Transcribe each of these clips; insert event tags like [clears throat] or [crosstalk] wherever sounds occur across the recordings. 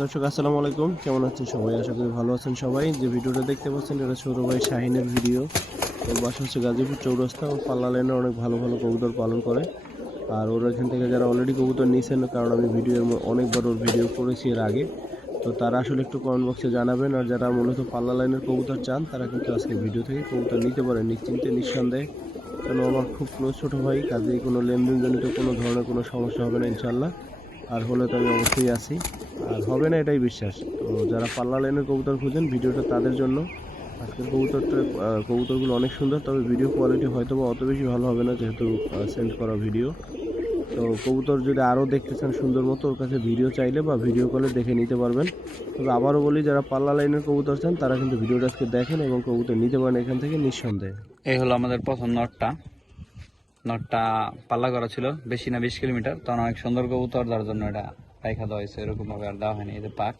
দর্শক, আসসালামু আলাইকুম। কেমন আছেন সবাই? আশা করি ভালো আছেন সবাই। যে ভিডিওটা দেখতে পাচ্ছেন, এটা ছোট ভাই শাহিনের ভিডিও। ওর বাসা হচ্ছে গাজীপুর চৌরাস্তা। ও পাল্লা লাইনে অনেক ভালো ভালো কবুতর পালন করে। আর ওর এখান থেকে যারা অলরেডি কবুতর নিয়েছেন কারণ আমি ভিডিওর অনেকবার ওর ভিডিও করেছি এর আগে। তো তারা আসলে একটু কমেন্ট বক্সে জানাবেন। আর যারা মূলত পাল্লা লাইনের কবুতর চান, তারা কিন্তু আজকে ভিডিও থেকে কবুতর নিতে পারেন। নিশ্চিন্তে, নিঃসন্দেহে। কেন আমার খুব ক্লোজ ছোটো ভাই, কাজেই কোনো লেনদেনজনিত কোনো ধরনের কোনো সমস্যা হবে না ইনশাল্লাহ আর হলে তো আমি অবশ্যই আছি। আর হবে না এটাই বিশ্বাস। তো যারা পাল্লা লাইনের কবুতর খুঁজেন, ভিডিওটা তাদের জন্য। আজকের কবুতরটা কবুতরগুলো অনেক সুন্দর, তবে ভিডিও কোয়ালিটি হয়তো বা অত বেশি ভালো হবে না, যেহেতু সেন্ড করা ভিডিও তো কবুতর যদি আরও দেখতে চান সুন্দর মতো, ওর কাছে ভিডিও চাইলে বা ভিডিও কলে দেখে নিতে পারবেন। তবে আবারও বলি, যারা পাল্লা লাইনের কবুতর চান, তারা কিন্তু ভিডিওটা আজকে দেখেন এবং কবুতর নিতে পারেন এখান থেকে নিঃসন্দেহে। এই হলো আমাদের প্রথম নটটা। নটটা পাল্লা করা ছিল, বেশি না বিশ কিলোমিটার। তখন অনেক সুন্দর কবুতর, যার জন্য এটা রাইখা দেওয়া হয়েছে এরকমভাবে আর দেওয়া হয়নি। যে পাক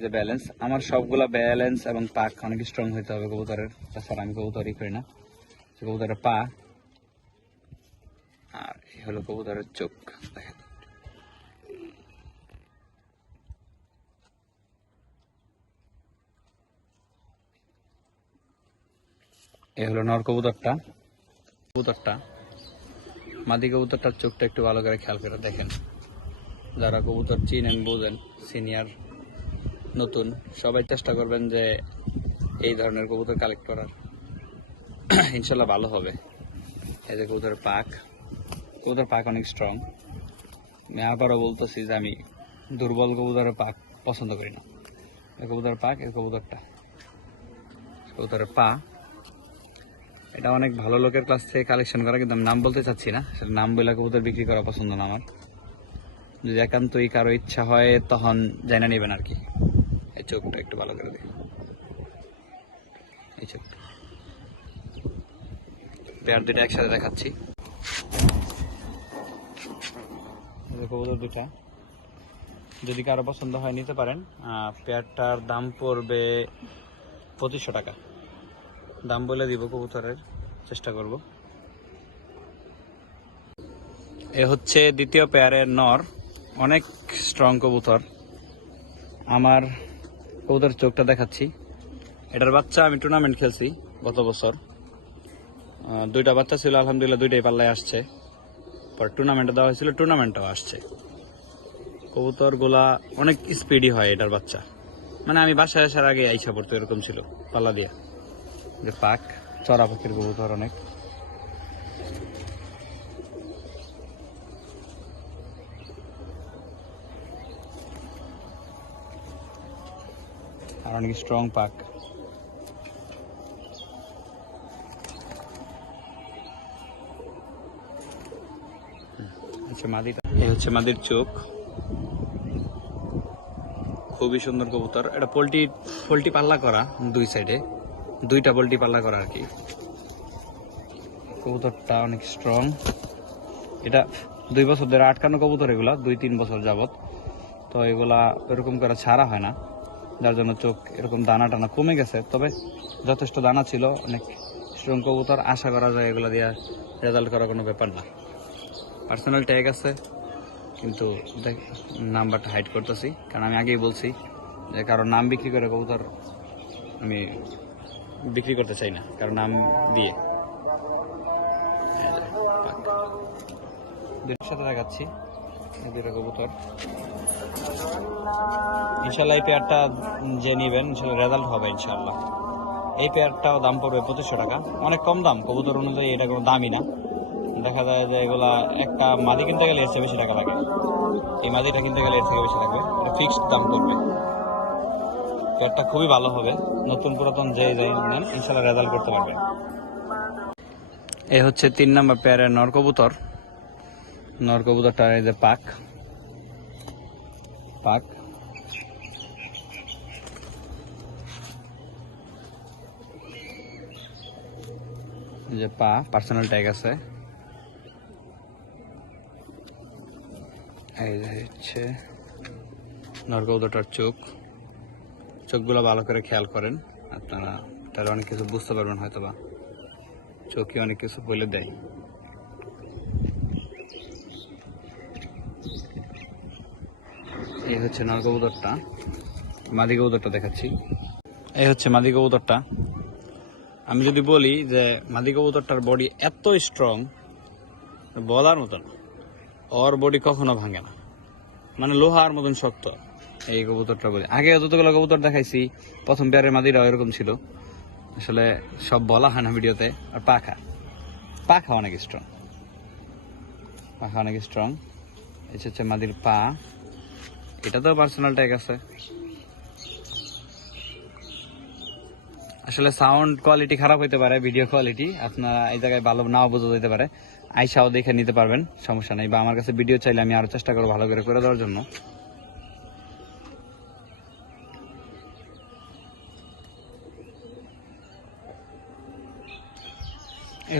যে ব্যালেন্স। আমার সবগুলা ব্যালেন্স এবং পাক অনেক স্ট্রং হইতে হবে কবুতরের। তাছাড়া আমি কবুতরই করি না। কবুতরের পা, আর এই হলো কবুতরের চোখ। দেখেন এই হলো নর কবুতরটা। কবুতরটা, মাদি কবুতরটার চোখটা একটু ভালো করে খেয়াল করে দেখেন। যারা কবুতর চিনেন, বোঝেন সিনিয়র নতুন, সবাই চেষ্টা করবেন যে এই ধরনের কবুতর কালেক্ট করার। ইনশাল্লাহ ভালো হবে। এই যে কবুতরের পাক, কবুতর পাক অনেক স্ট্রং আমি আবারও বলতেছি যে আমি দুর্বল কবুতরের পাক পছন্দ করি না। এই কবুতরের পাক, এই কবুতরটা। কবুতরের পা এটা অনেক ভালো লোকের কাছ থেকে কালেকশন করা, কিন্তু নাম বলতে চাচ্ছি না। সেটা নাম বলে কবুতর বিক্রি করা পছন্দ না আমার। যদি একান্তই কারও ইচ্ছা হয়, তখন জানা নেবেন আর কি। এই চোখটা একটু ভালো করে দিই এই চোখটা। পেয়ার দুটা একসাথে দেখাচ্ছি। কবুতর দুটা যদি কারও পছন্দ হয়, নিতে পারেন। পেয়ারটার দাম পড়বে পঁচিশশো টাকা। দাম বলে দিব কবুতরের, চেষ্টা করব। এ হচ্ছে দ্বিতীয় পেয়ারের নর, অনেক স্ট্রং কবুতর। আমার কবুতরের চোখটা দেখাচ্ছি। এটার বাচ্চা আমি টুর্নামেন্ট খেলছি গত বছর। দুইটা বাচ্চা ছিল, আলহামদুলিল্লাহ দুইটাই পাল্লায় আসছে। পর টুর্নামেন্টে দেওয়া হয়েছিল টুর্নামেন্টটাও আসছে। কবুতরগুলা অনেক স্পিডি হয় এটার বাচ্চা। মানে আমি বাসায় আসার আগে আইসা পড়তো, এরকম ছিল পাল্লা দিয়ে। যে পাক, চড়া পাখির কবুতর অনেক। আর অনেক স্ট্রং পাক। এই হচ্ছে মাদির চোখ। খুবই সুন্দর কবুতর। এটা পোলট্রি পোলট্রি পাল্লা করা দুই সাইডে দুইটা পোলট্রি পাল্লা করা আর কি। কবুতরটা অনেক স্ট্রং এটা দুই বছর ধরে আটকানো কবুতর এগুলা, দুই তিন বছর যাবত তো এগুলা এরকম করে ছাড়া হয় না। যার জন্য চোখ এরকম দানা টানা কমে গেছে। তবে যথেষ্ট দানা ছিল, অনেক স্ট্রং কবুতর। আশা করা যায় এগুলা দিয়ে রেজাল্ট করার কোনো ব্যাপার না। পার্সোনাল ট্যাগ আছে, কিন্তু দেখ, নাম্বারটা হাইড করতেছি। কারণ আমি আগেই বলছি যে কারও নাম বিক্রি করে কবুতর আমি বিক্রি করতে চাই না কারণ নাম দিয়ে। দুটোর সাথে দেখাচ্ছি দুটো কবুতর। ইনশাল্লাহ এই পেয়ারটা যে নেবেন রেজাল্ট হবে ইনশাল্লাহ এই পেয়ারটাও দাম পড়বে পঁচিশশো টাকা। অনেক কম দাম কবুতর অনুযায়ী এটা কোনো দামই না। দেখা যায় যে এগুলা একটা মাদি কিনতে গেলে এর চেয়ে বেশি টাকা লাগে। এই মাদিটা কিনতে গেলে এর থেকে বেশি লাগবে। এটা ফিক্সড দাম করবে পেয়ারটা খুবই ভালো হবে। নতুন পুরাতন যে যাই নেন ইনশাল্লাহ রেজাল্ট করতে পারবে। এই হচ্ছে তিন নম্বর পেয়ারের নর কবুতর নর কবুতরটা এই যে পাক। পাক। যে পা পার্সোনাল ট্যাগ আছে। এই হচ্ছে নরকৌদটার চোখ। চোখগুলো ভালো করে খেয়াল করেন। আপনারা তাহলে অনেক কিছু বুঝতে পারবেন হয়তো বা চোখে অনেক কিছু বলে দেয়। এই হচ্ছে নর কবুতরটা। মাদি কবুতরটা দেখাচ্ছি। এই হচ্ছে মাদি কবুতরটা। আমি যদি বলি যে মাদি কবুতরটার বডি এত স্ট্রং বলার মতন, ওর বডি কখনো ভাঙে না। মানে লোহার মতন শক্ত। এই কবুতরটা বলি আগে যতগুলো কবুতর দেখাইছি, প্রথম পেয়ারের মাদিরা এরকম ছিল। আসলে সব বলা হয় না ভিডিওতে, আর পাখা। পাখা অনেক স্ট্রং পাখা অনেক স্ট্রং এটা হচ্ছে মাদির পা। এটা তো পার্সোনাল ট্যাগ আছে। আসলে সাউন্ড কোয়ালিটি খারাপ হইতে পারে ভিডিও কোয়ালিটি আপনারা এই জায়গায় ভালো নাও বোঝা যেতে পারে। আইসাও দেখে নিতে পারবেন, সমস্যা নেই। বা আমার কাছে ভিডিও চাইলে আমি আরও চেষ্টা করব ভালো করে করে দেওয়ার জন্য।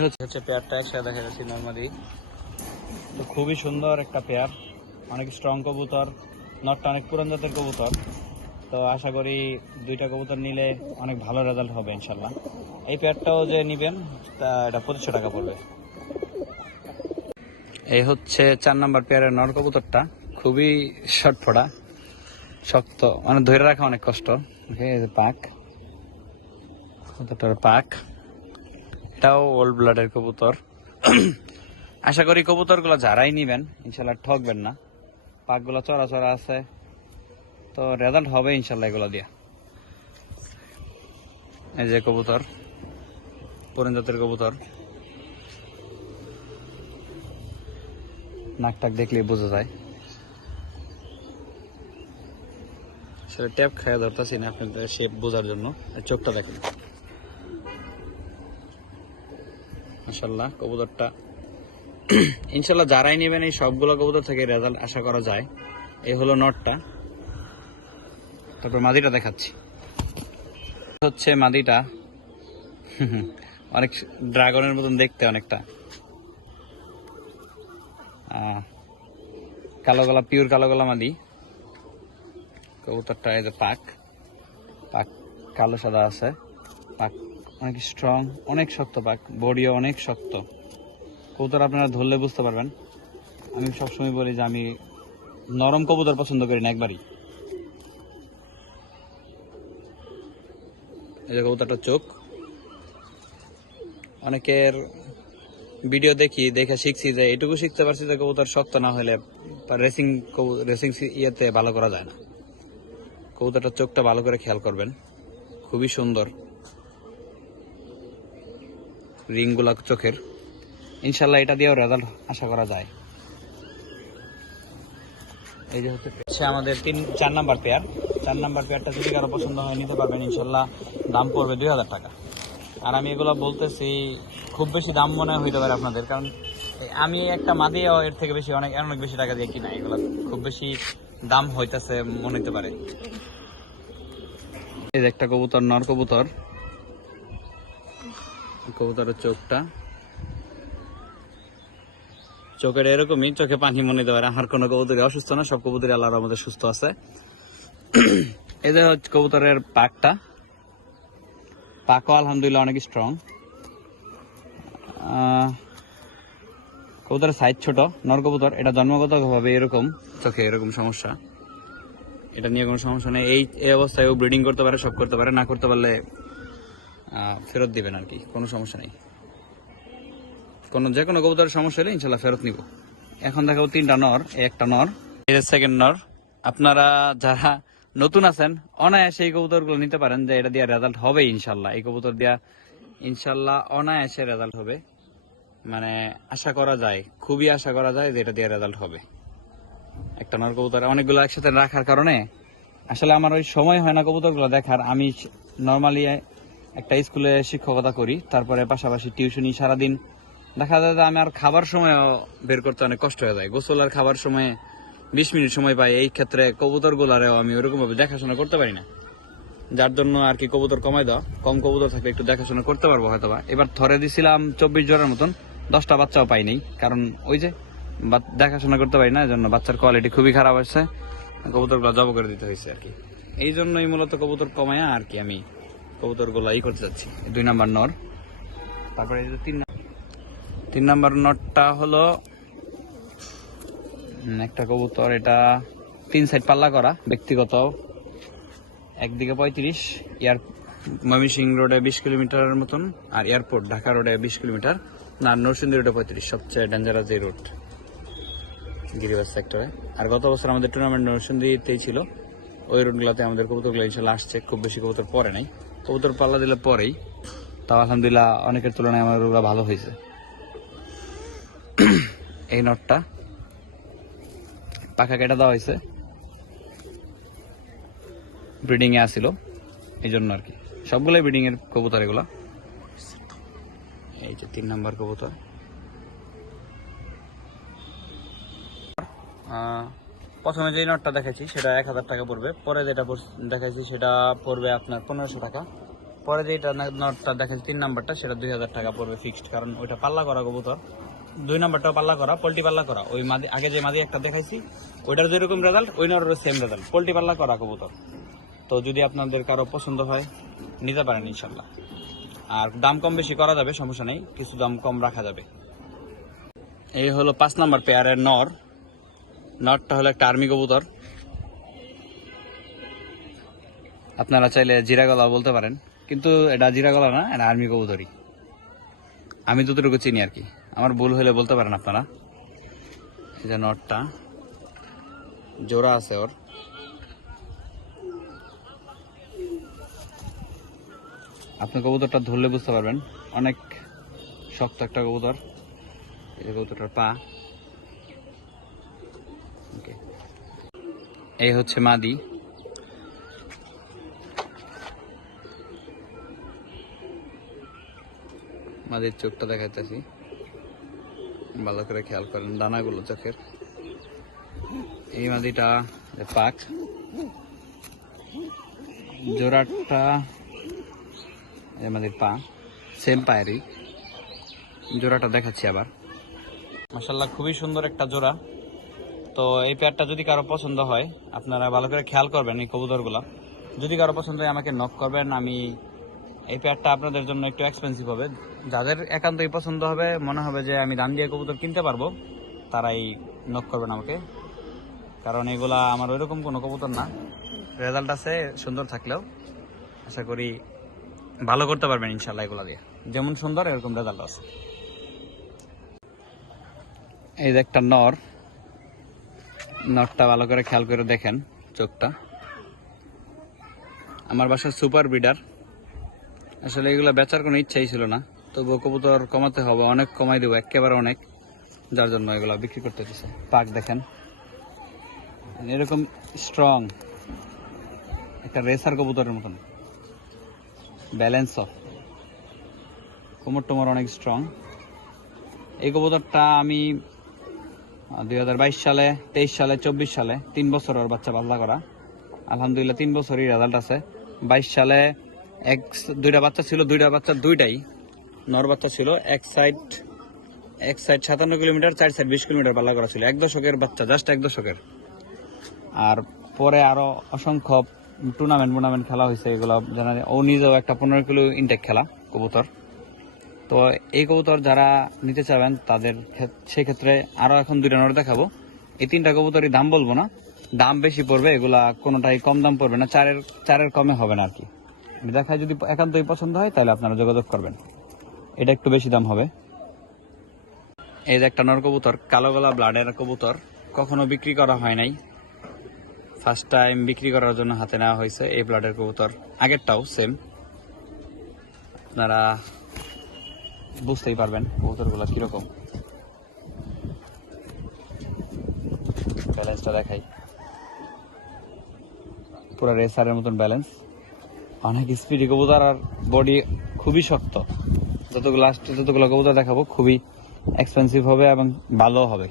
হচ্ছে পেয়ারটা একসাথে তো খুবই সুন্দর একটা পেয়ার। অনেক স্ট্রং কবুতর নটটা অনেক পুরান জাতের কবুতর। তো আশা করি দুইটা কবুতর নিলে অনেক ভালো রেজাল্ট হবে ইনশাল্লাহ এই পেয়ারটাও যে নিবেন, তা এটা পঁচিশশো টাকা পড়বে। এই হচ্ছে চার নম্বর পেয়ারের নর কবুতরটা। খুবই শর্টফোড়া শক্ত মানে ধরে রাখা অনেক কষ্ট। পাক, কবুতরটার পাক। এটাও ওল্ড ব্লাডের কবুতর। [clears throat] আশা করি কবুতরগুলো যারাই নিবেন, ইনশাল্লাহ ঠকবেন না। পাকগুলো চড়া চড়া আছে। তো রেজাল্ট হবে ইনশাল্লাহ এগুলো দিয়া। এই যে কবুতর, পুরান জাতের কবুতর। নাক টাক দেখলে বোঝা যায়। সেটা ট্যাপ খাওয়া ধরতেছি না আপনাদের শেপ বোঝার জন্য। চোখটা দেখেন। মাসাল্লাহ কবুতরটা। ইনশাল্লাহ যারাই নেবেন এই সবগুলো কবুতর থেকে রেজাল্ট আশা করা যায়। এই হলো নটটা। তারপর মাদিটা দেখাচ্ছি। হচ্ছে মাদিটা। অনেক ড্রাগনের মতন দেখতে অনেকটা। কালো গলা পিওর কালো গলা মাদি। কবুতরটা এই যে পাক। পাক কালো সাদা আছে। পাক অনেক স্ট্রং অনেক শক্ত পাক বডিও অনেক শক্ত। কবুতর আপনারা ধরলে বুঝতে পারবেন। আমি সবসময় বলি যে আমি নরম কবুতর পছন্দ করি না একবারই। এই যে চোখ। অনেকের ভিডিও দেখি, দেখে শিখছি যে এটুকু শিখতে পারছি যে কবুতর শক্ত না হলে রেসিং রেসিং ইয়েতে ভালো করা যায় না। কবুতরটার চোখটা ভালো করে খেয়াল করবেন। খুবই সুন্দর। রিংগুলা চোখের। ইনশাল্লাহ এটা দিয়েও রেজাল্ট আশা করা যায়। এই যে হচ্ছে আমাদের তিন, চার নাম্বার পেয়ার। চার নাম্বার পেয়ারটা যদি কারও পছন্দ হয়, নিতে পারবেন ইনশাল্লাহ দাম পড়বে দুই হাজার টাকা। আর আমি এগুলো বলতেছি, খুব বেশি দাম মনে হইতে পারে আপনাদের, কারণ আমি একটা মাদিও এর থেকে বেশি অনেক অনেক বেশি টাকা দিয়ে কিনা এগুলো খুব বেশি দাম হইতেছে, মনে হইতে পারে। এই যে একটা কবুতর, নর কবুতর। কবুতরের চোখটা। চোখের এরকমই, চোখে পানি মনে পারে আমার কোনো কবুতরি অসুস্থ না, সব কবুতরি আল্লাহর আমাদের সুস্থ আছে। এই যে কবুতরের পাকটা। পাকও আলহামদুলিল্লাহ অনেক স্ট্রং কবুতরের সাইজ ছোট, নর কবুতর। এটা জন্মগত ভাবে এরকম, চোখে এরকম সমস্যা। এটা নিয়ে কোনো সমস্যা নেই। এই অবস্থায় ও ব্রিডিং করতে পারে, সব করতে পারে, না করতে পারলে ফেরত দিবেন আর কি, কোনো সমস্যা নেই। কোনো, যে কোনো কবুতরের সমস্যা হলে ইনশাল্লাহ ফেরত নিব। এখন দেখাবো তিনটা নর, একটা নর। এই সেকেন্ড নর, আপনারা যারা নতুন আছেন, অনায়াসে এই কবুতরগুলো নিতে পারেন যে এটা দিয়ে রেজাল্ট হবে ইনশাল্লাহ এই কবুতর দিয়া ইনশাল্লাহ অনায়াসে রেজাল্ট হবে। মানে আশা করা যায়, খুবই আশা করা যায় যে এটা দিয়ে রেজাল্ট হবে। একটা নর কবুতর, অনেকগুলো একসাথে রাখার কারণে আসলে আমার ওই সময় হয় না কবুতরগুলো দেখার। আমি নর্মালি একটা স্কুলে শিক্ষকতা করি, তারপরে পাশাপাশি টিউশনি সারাদিন। দেখা যায় আমি আর খাবার সময় বের করতে অনেক কষ্ট হয়ে যায়। গোসল আর খাবার সময়ে বিশ মিনিট সময় পাই, এই ক্ষেত্রে কবুতর গুলারেও আমি ওরকমভাবে দেখাশোনা করতে পারি না। যার জন্য আর কি কবুতর কমাই দেওয়া কম কবুতর থাকলে একটু দেখাশোনা করতে পারব হয়তো বা এবার থরে দিছিলাম চব্বিশ জনের মতন, দশটা বাচ্চাও পাইনি কারণ ওই যে দেখাশোনা করতে পারি না এই জন্য বাচ্চার কোয়ালিটি খুবই খারাপ হয়েছে। কবুতরগুলো জব করে দিতে হয়েছে আর কি। এই জন্যই মূলত কবুতর কমায়া আর কি আমি কবুতরগুলো ই করতে যাচ্ছি। দুই নাম্বার নর। তারপরে তিন নাম্বার। তিন নাম্বার নটটা হলো একটা কবুতর এটা তিন সাইড পাল্লা করা ব্যক্তিগত। একদিকে পঁয়ত্রিশ এয়ার ময়মনসিং রোডে বিশ কিলোমিটারের মতন আর এয়ারপোর্ট ঢাকা রোডে বিশ কিলোমিটার না নরসিংদী রোডে পঁয়ত্রিশ সবচেয়ে ডেঞ্জারাস এই রোড গিরিবাস সেক্টরে আর গত বছর আমাদের টুর্নামেন্ট নরসিংদীতেই ছিল ওই রোডগুলোতে আমাদের কবুতরগুলো ইনশাল্লাহ আসছে খুব বেশি কবুতর পরে নাই। কবুতর পাল্লা দিলে পরেই। তাও আলহামদুলিল্লাহ অনেকের তুলনায় আমার ওগুলো ভালো হয়েছে। এই নটটা পাখা কেটে দেওয়া হয়েছে। ব্রিডিং এ আসিল, এই জন্য আর কি। সবগুলোই ব্রিডিং এর কবুতর এগুলো। এই যে তিন নাম্বার কবুতর। প্রথমে যে নটটা দেখাচ্ছি সেটা এক হাজার টাকা পড়বে। পরে যেটা দেখাইছি, সেটা পড়বে আপনার পনেরোশো টাকা। পরে যেটা নটটা দেখাচ্ছি তিন নাম্বারটা, সেটা দুই হাজার টাকা পড়বে ফিক্সড কারণ ওইটা পাল্লা করা কবুতর। দুই নাম্বারটাও পাল্লা করা পোল্ট্রি পাল্লা করা। ওই মাদি আগে যে মাদি একটা দেখাইছি, ওইটার যেরকম রেজাল্ট ওই নটেরও সেম রেজাল্ট পোল্ট্রি পাল্লা করা কবুতর। তো যদি আপনাদের কারও পছন্দ হয়, নিতে পারেন ইনশাল্লাহ। আর দাম কম বেশি করা যাবে, সমস্যা নেই। কিছু দাম কম রাখা যাবে। এই হলো পাঁচ নাম্বার পেয়ারের নর। নটটা হলো একটা আর্মি কবুতর। আপনারা চাইলে জিরা গলা বলতে পারেন, কিন্তু এটা জিরা গলা না, এটা আর্মি কবুতরই। আমি যতটুকু চিনি আর কি। আমার ভুল হলে বলতে পারেন আপনারা। এই যে নটটা, জোড়া আছে ওর। আপনি কবুতরটা ধরলে বুঝতে পারবেন। অনেক শক্ত একটা কবুতর। এই কবুতরটার পা। এই হচ্ছে মাদি। মাদির চোখটা দেখাইতেছি। ভালো করে খেয়াল করেন, দানাগুলো চোখের। এই মাদিটা পাক। জোড়াটা এই মাদির পা সেম পায়েরই। জোড়াটা দেখাচ্ছি আবার। মাসাল্লাহ খুবই সুন্দর একটা জোড়া। তো এই পেয়ারটা যদি কারও পছন্দ হয়, আপনারা ভালো করে খেয়াল করবেন এই কবুতরগুলো। যদি কারও পছন্দ হয়, আমাকে নক করবেন। আমি এই পেয়ারটা আপনাদের জন্য একটু এক্সপেন্সিভ হবে। যাদের একান্তই পছন্দ হবে, মনে হবে যে আমি দাম দিয়ে কবুতর কিনতে পারব, তারাই নক করবেন আমাকে। কারণ এগুলা আমার ওইরকম কোনো কবুতর না। রেজাল্ট আছে, সুন্দর থাকলেও। আশা করি ভালো করতে পারবেন ইনশাল্লাহ এগুলা দিয়ে। যেমন সুন্দর, এরকম রেজাল্ট আছে। এই যে একটা নর। নটটা ভালো করে খেয়াল করে দেখেন চোখটা। আমার বাসার সুপার ব্রিডার। আসলে এগুলো বেচার কোনো ইচ্ছাই ছিল না। তবুও কবুতর কমাতে হবে, অনেক কমাই দেবো, একেবারে অনেক। যার জন্য এগুলো বিক্রি করতে হচ্ছে পাক দেখেন। এরকম স্ট্রং একটা রেসার কবুতরের মতন। ব্যালেন্স অফ কোমর টোমর অনেক স্ট্রং এই কবুতরটা আমি দুই হাজার বাইশ সালে, তেইশ সালে, চব্বিশ সালে তিন বছর ওর বাচ্চা পাল্লা করা। আলহামদুলিল্লাহ তিন বছরই রেজাল্ট আছে। বাইশ সালে এক, দুইটা বাচ্চা ছিল, দুইটা বাচ্চা দুইটাই নর বাচ্চা ছিল। এক সাইড এক সাইড সাতান্ন কিলোমিটার, চার সাইড বিশ কিলোমিটার পাল্লা করা ছিল। এক দশকের বাচ্চা জাস্ট এক দশকের। আর পরে আরও অসংখ্য টুর্নামেন্ট টুর্নামেন্ট খেলা হয়েছে, এগুলো জানা। ও নিজেও একটা পনেরো কিলো ইনটেক খেলা, কবুতর। তো এই কবুতর যারা নিতে চাবেন, তাদের ক্ষেত- সেক্ষেত্রে আরও এখন দুইটা নোট দেখাবো। এই তিনটা কবুতরই দাম বলব না। দাম বেশি পড়বে, এগুলা কোনোটাই কম দাম পড়বে না। চারের চারের কমে হবে না আর কি। দেখায় যদি একান্তই পছন্দ হয়, তাহলে আপনারা যোগাযোগ করবেন। এটা একটু বেশি দাম হবে। এই যে একটা নর কবুতর, কালো গলা ব্লাডের কবুতর, কখনো বিক্রি করা হয় নাই। ফার্স্ট টাইম বিক্রি করার জন্য হাতে নেওয়া হয়েছে এই ব্লাডের কবুতর। আগেরটাও সেম আপনারা বুঝতেই পারবেন কবুতরগুলো কীরকম। ব্যালেন্সটা দেখাই। পুরো রেসারের মতন ব্যালেন্স। অনেক স্পিডি কবুতর আর বডি খুবই শক্ত। যতগুলো লাস্ট যতগুলো কবুতর দেখাবো খুবই এক্সপেন্সিভ হবে এবং ভালো হবে।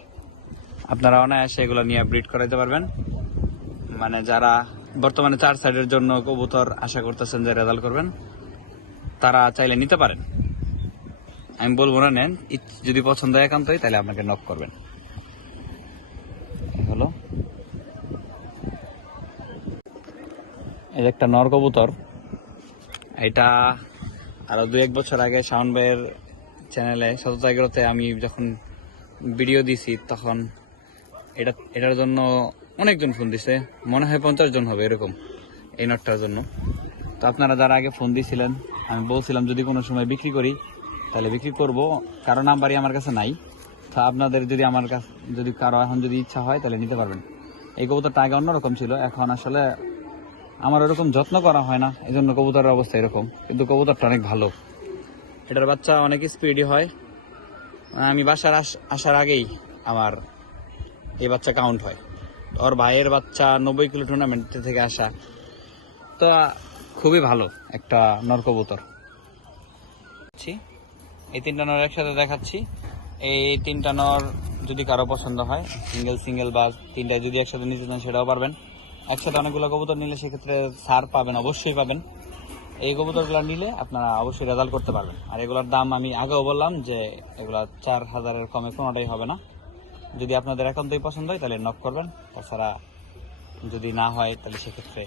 আপনারা অনায়াসে এগুলো নিয়ে ব্রিড করাইতে পারবেন। মানে যারা বর্তমানে চার সাইডের জন্য কবুতর আশা করতেছেন যে রেজাল্ট করবেন, তারা চাইলে নিতে পারেন। আমি বলব না, নেন। যদি পছন্দ হয় একান্তই, তাহলে আপনাকে নক করবেন। হলো। একটা নর কবুতর। এটা আরও দু এক বছর আগে শাওন ভাইয়ের চ্যানেলে সততা আমি যখন ভিডিও দিছি, তখন এটা, এটার জন্য অনেকজন ফোন দিছে। মনে হয় পঞ্চাশ জন হবে এরকম এই নটটার জন্য। তো আপনারা যারা আগে ফোন দিয়েছিলেন আমি বলছিলাম যদি কোনো সময় বিক্রি করি তাহলে বিক্রি করব। কারও নাম্বারই আমার কাছে নাই। তো আপনাদের যদি আমার কাছে, যদি কারও এখন যদি ইচ্ছা হয়, তাহলে নিতে পারবেন। এই কবুতরটা আগে অন্যরকম ছিল, এখন আসলে আমার ওরকম যত্ন করা হয় না। এই জন্য কবুতরের অবস্থা এরকম, কিন্তু কবুতরটা অনেক ভালো। এটার বাচ্চা অনেক স্পিডি হয়। আমি বাসার আস- আসার আগেই আমার এই বাচ্চা কাউন্ট হয়। ওর ভাইয়ের বাচ্চা নব্বই কিলো টুর্নামেন্ট থেকে আসা। তো খুবই ভালো একটা নরকবুতর এই তিনটা নর একসাথে দেখাচ্ছি। এই তিনটা নর যদি কারও পছন্দ হয় সিঙ্গেল সিঙ্গেল বা তিনটা যদি একসাথে নিতে চান সেটাও পারবেন। একসাথে অনেকগুলো কবুতর নিলে সেক্ষেত্রে ছাড় পাবেন, অবশ্যই পাবেন। এই কবুতরগুলো নিলে আপনারা অবশ্যই রেজাল্ট করতে পারবেন। আর এগুলোর দাম আমি আগেও বললাম যে এগুলা চার হাজারের কমে কোনোটাই হবে না। যদি আপনাদের একান্তই পছন্দ হয় তাহলে নক করবেন। তাছাড়া যদি না হয় তাহলে সেক্ষেত্রে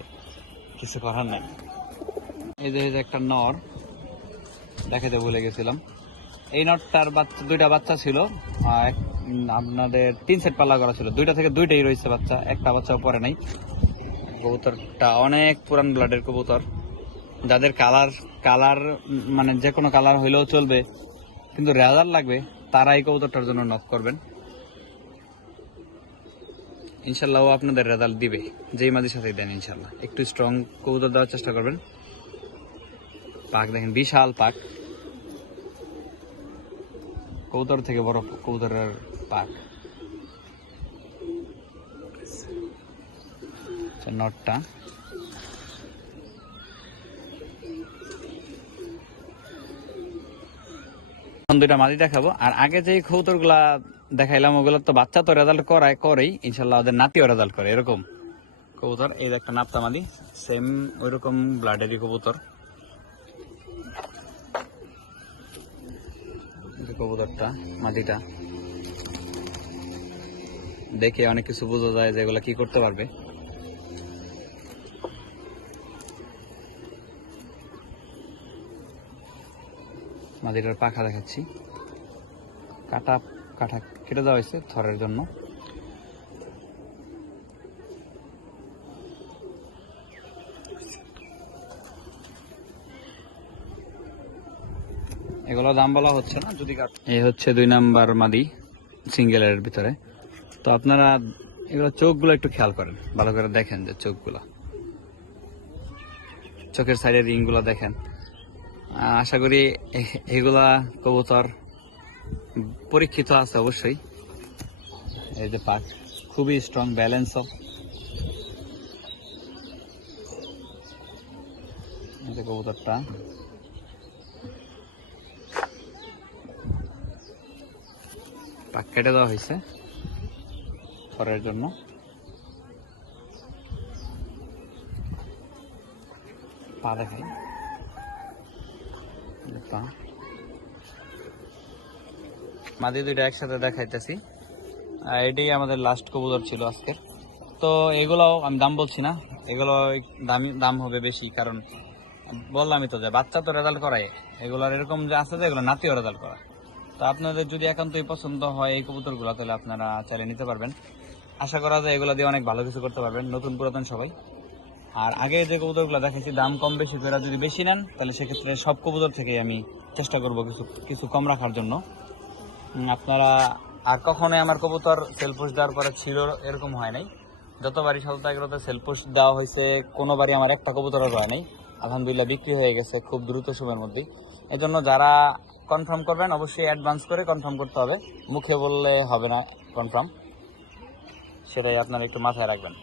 কিছু করার নাই। এই যে একটা নর, দেখাতে ভুলে গেছিলাম। এই নটটার বাচ্চা, দুইটা বাচ্চা ছিল আপনাদের তিন সেট পাল্লা করা ছিল। দুইটা থেকে দুইটাই রয়েছে বাচ্চা, একটা বাচ্চাও পরে নাই। কবুতরটা অনেক পুরান ব্লাডের কবুতর। যাদের কালার কালার মানে যে কোনো কালার হইলেও চলবে, কিন্তু রেজাল্ট লাগবে তারা এই কবুতরটার জন্য নক করবেন। ইনশাল্লাহ আপনাদের রেজাল্ট দিবে। যেই মাঝে সাথে দেন ইনশাল্লাহ। একটু স্ট্রং কবুতর দেওয়ার চেষ্টা করবেন। পাক দেখেন, বিশাল পাক। কবুতর থেকে বড় কবুতরের পাক। আচ্ছা, নটটা। দুইটা মাদি দেখাবো। আর আগে যে কবুতরগুলা দেখাইলাম ওগুলো তো বাচ্চা তো রেজাল্ট করায় করেই। ইনশাল্লাহ ওদের নাতিও রেজাল্ট করে এরকম। কবুতর এই একটা নাপ্তা মাদি সেম ওইরকম ব্লাডেরই কবুতর এই যে কবুতরটা, মাটিটা। দেখে অনেক কিছু বোঝা যায় যে এগুলা কি করতে পারবে। মাটিটার পাখা দেখাচ্ছি। কাটা কাটা কেটে দেওয়া হয়েছে থরের জন্য। এগুলো দাম বলা হচ্ছে না যদি এই হচ্ছে দুই নাম্বার মাদি, সিঙ্গেলের ভিতরে। তো আপনারা এগুলো চোখগুলো একটু খেয়াল করেন, ভালো করে দেখেন যে চোখগুলো। চোখের সাইডের রিংগুলো দেখেন। আশা করি এগুলা কবুতর পরীক্ষিত আছে অবশ্যই। এই যে পাক খুবই স্ট্রং ব্যালেন্স যে কবুতরটা। পাক কেটে দেওয়া হয়েছে খড়ের জন্য। পা দেখাই। মাদি দুইটা একসাথে দেখাইতেছি। এটাই আমাদের লাস্ট কবুতর ছিল আজকের। তো এগুলোও আমি দাম বলছি না, এগুলো দামি, দাম হবে বেশি কারণ বললামই তো যে বাচ্চা তো রেজাল্ট করায়। এগুলোর এরকম যে আছে যে এগুলো নাতিও রেজাল্ট করা তো আপনাদের যদি একান্তই পছন্দ হয় এই কবুতরগুলো, তাহলে আপনারা চালিয়ে নিতে পারবেন। আশা করা যায় এগুলো দিয়ে অনেক ভালো কিছু করতে পারবেন, নতুন পুরাতন সবাই। আর আগে যে কবুতরগুলো দেখেছি দাম কম বেশি করে যদি বেশি নেন, তাহলে সেক্ষেত্রে সব কবুতর থেকে আমি চেষ্টা করব কিছু কিছু কম রাখার জন্য। আপনারা, আর কখনোই আমার কবুতর সেলফোস দেওয়ার পরে ছিল এরকম হয় নাই। যতবারই এগুলোতে সেলফোস দেওয়া হয়েছে, কোনোবারই আমার একটা কবুতরও হয় নাই। আলহামদুলিল্লাহ বিক্রি হয়ে গেছে খুব দ্রুত সময়ের মধ্যে এই জন্য যারা কনফার্ম করবেন, অবশ্যই অ্যাডভান্স করে কনফার্ম করতে হবে। মুখে বললে হবে না কনফার্ম সেটাই আপনারা একটু মাথায় রাখবেন।